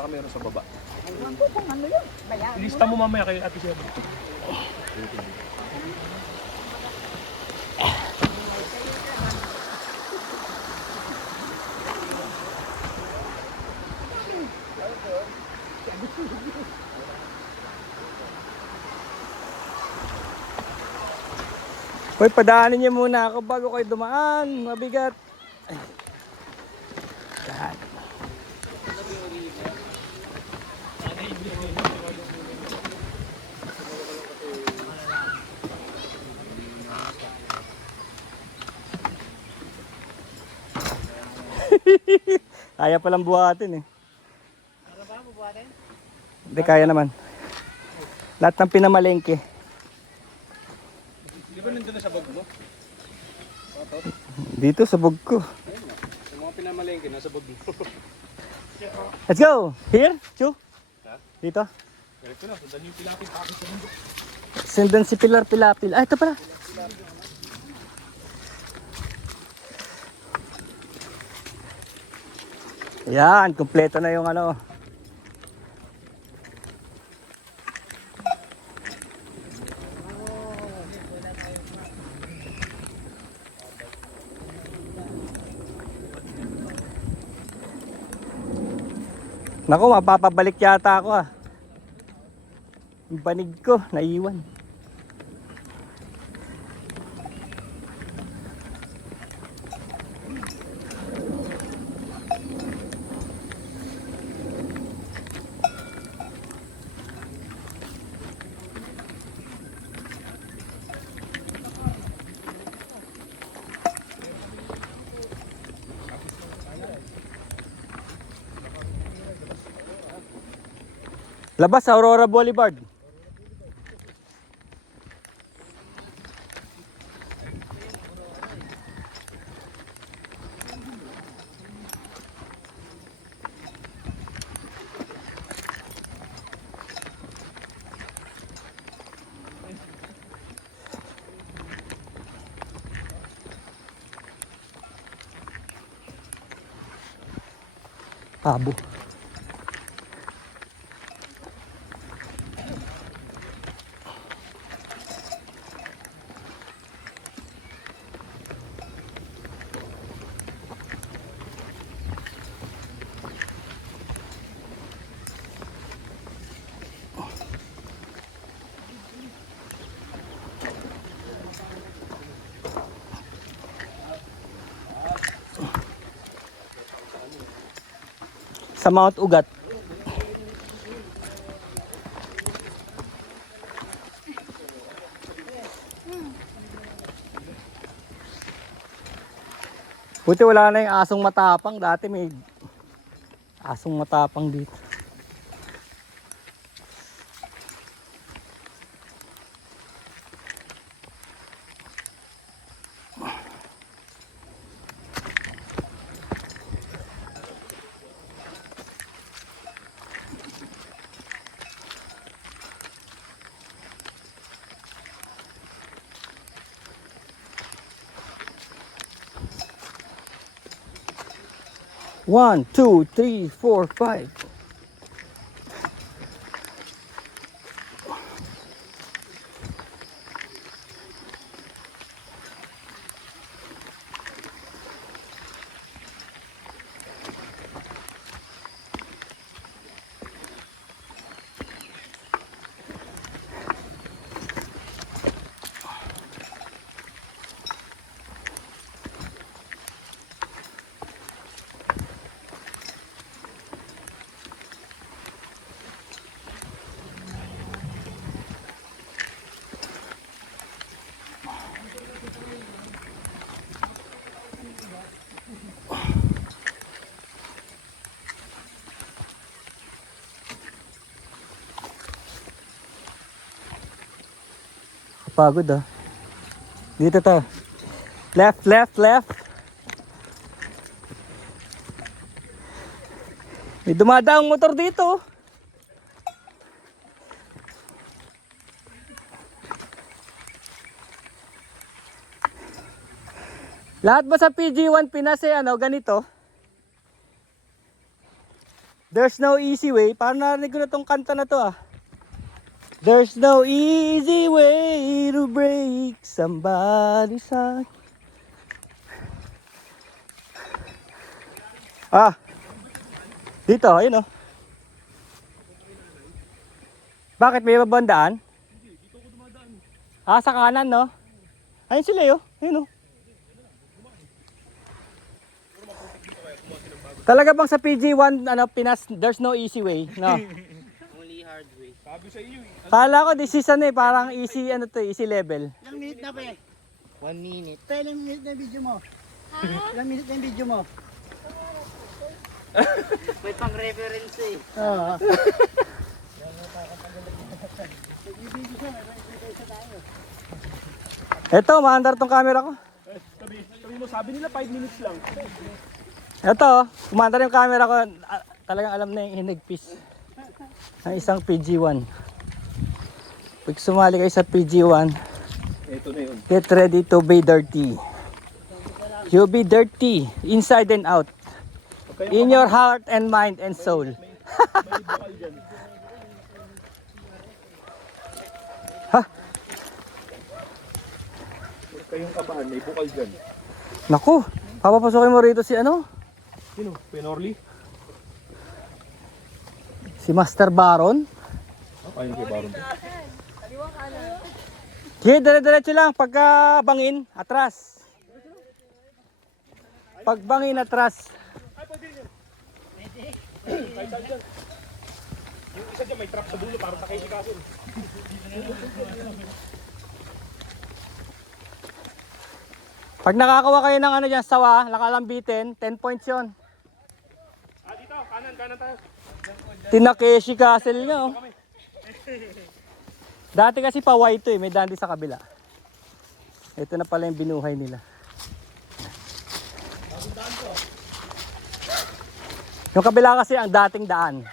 Baka meron sa baba. Aywan ko kung ano yun. Bayaan mo Ilista na. mo mamaya kay Ate Sheba. Hoy, padaanin niyo muna ako bago kayo dumaan. Mabigat. Yan. Kaya palang buhatin eh. Ano ba, bubuhatin? Hindi, kaya naman. Lahat ng pinamalengke. Di ba nandun na sa bag mo? Dito sa bug ko. Ayun nga. Yung mga pinamalengke nasa bag mo. Let's go! Here, Chu? Ha? Dito? Ganito na, sundan yung pilapin pakit sa mundo. Sendan si Pilar Pilapil. Ah, ito pala. Yan, kumpleto na yung ano. Naku, mapapabalik yata ako ah. Yung banig ko, naiwan. Labas sa Aurora Boulevard. Pabo. Sa Mount Ugat. Buti wala na yung asong matapang. Dati may asong matapang dito. One, two, three, four, five. Pagod ah. Dito to. Left, left, left. May dumadaang motor dito. Lahat ba sa PG1 Pinas eh ano ganito? There's no easy way. Parang narinig ko na tong kanta na to ah. There's no easy way to break somebody's heart. Ah. Dito, ayun oh. Bakit may babandaan? Ah, sa kanan no? Ayun sila yun. Ayun oh. Talaga bang sa PG1 ano Pinas there's no easy way, no? Only hard way. Sabi sa iyo eh. Kala ko this is ano eh, parang easy ano to, easy level. Ilang minute na ba eh? 1 minute. Pa, ilang minute na yung video mo? Ilang minute na yung video mo? May pang reference eh. Oo. Eto, maandar tong camera ko. Sabi mo, sabi nila 5 minutes lang. Eto, kumandar yung camera ko. Talagang alam na yung hinagpis ng isang PG1. Pag sumali kayo sa PG1, Ito na yun. get ready to be dirty. You'll be dirty, inside and out. In your heart and mind and soul. May bukal dyan. Ha? Huwag kayong kabahan, may bukal dyan. Naku, papapasokin mo rito si ano? Sino? Penorly? Si Master Baron. Ayun kay Baron. Okay, dire-diretso lang. Pagka bangin, atras. Pag bangin, atras. Kahit saan dyan. Yung isa dyan may trap sa dulo para sakay si Kason. Pag nakakawa kayo ng ano dyan, sawa, nakalambitin, 10 points yun. Ah, dito. Kanan tayo. Tinakeshi Castle nyo. Dati kasi pa white to eh, may dandi sa kabila. Ito na pala yung binuhay nila. Yung kabila kasi ang dating daan.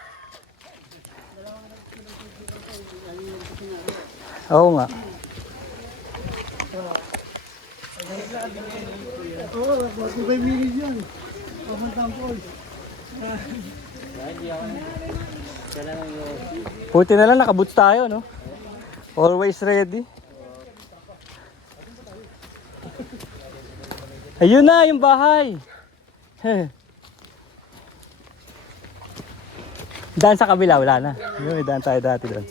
Oo nga. Oo, 45 minutes yan. Pamantang po. Puti na lang, nakaboots tayo, no? Always ready. Ayun na, yung bahay. Daan sa kabila, wala na. Yun, may daan tayo dati doon.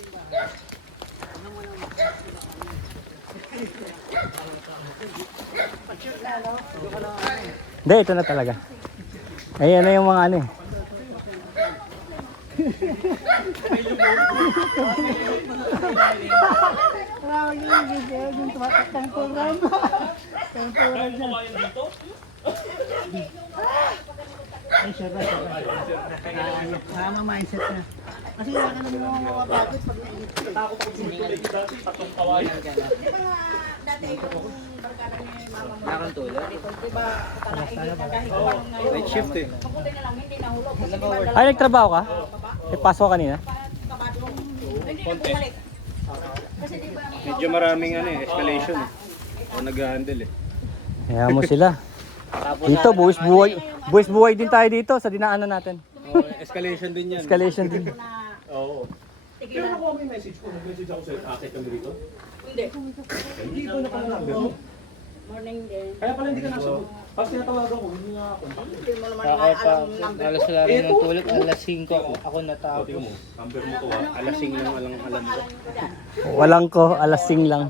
Hindi, ito na talaga. Ayan na yung mga ano eh. Parang yung video, yung tumatakang program. Temporal dyan. Ay, siya ba? Tama mindset na. Kasi wala ka naman mga mapapagod pag nainit. Takot ko sumituloy ko dati. Tatlong kawayan. Di ba nga dati yung barkada ni mama mo? Nakang tulad. Di ba talaigit na dahil ko lang ngayon? Night shift eh. Mabuti na lang, hindi nahulog. Kasi di ba Ay, nagtrabaho ka? May pasok kanina? kabadong? Hindi na bumalik. Kasi di ba Medyo maraming ano eh, escalation eh. O nag-handle eh. Kaya mo sila. Dito, buwis buhay din tayo dito sa dinaanan natin. Oh, escalation din yan. Escalation din. na Oo. tigilan? Nakuha mo yung message ko. Nag-message ako sa'yo. Akit kami dito. Hindi. Hindi ko na pala number mo. Morning din. Kaya pala hindi ka nasagot. Pag tinatawagan ko, hindi nga ako. Hindi mo naman Ako nga pa, alam yung number alas ko. wala rin ng tulog, alas 5 ako Tingnan natapos. mo. Number mo to ah. Alasing lang alam ko. Walang ko, alasing lang.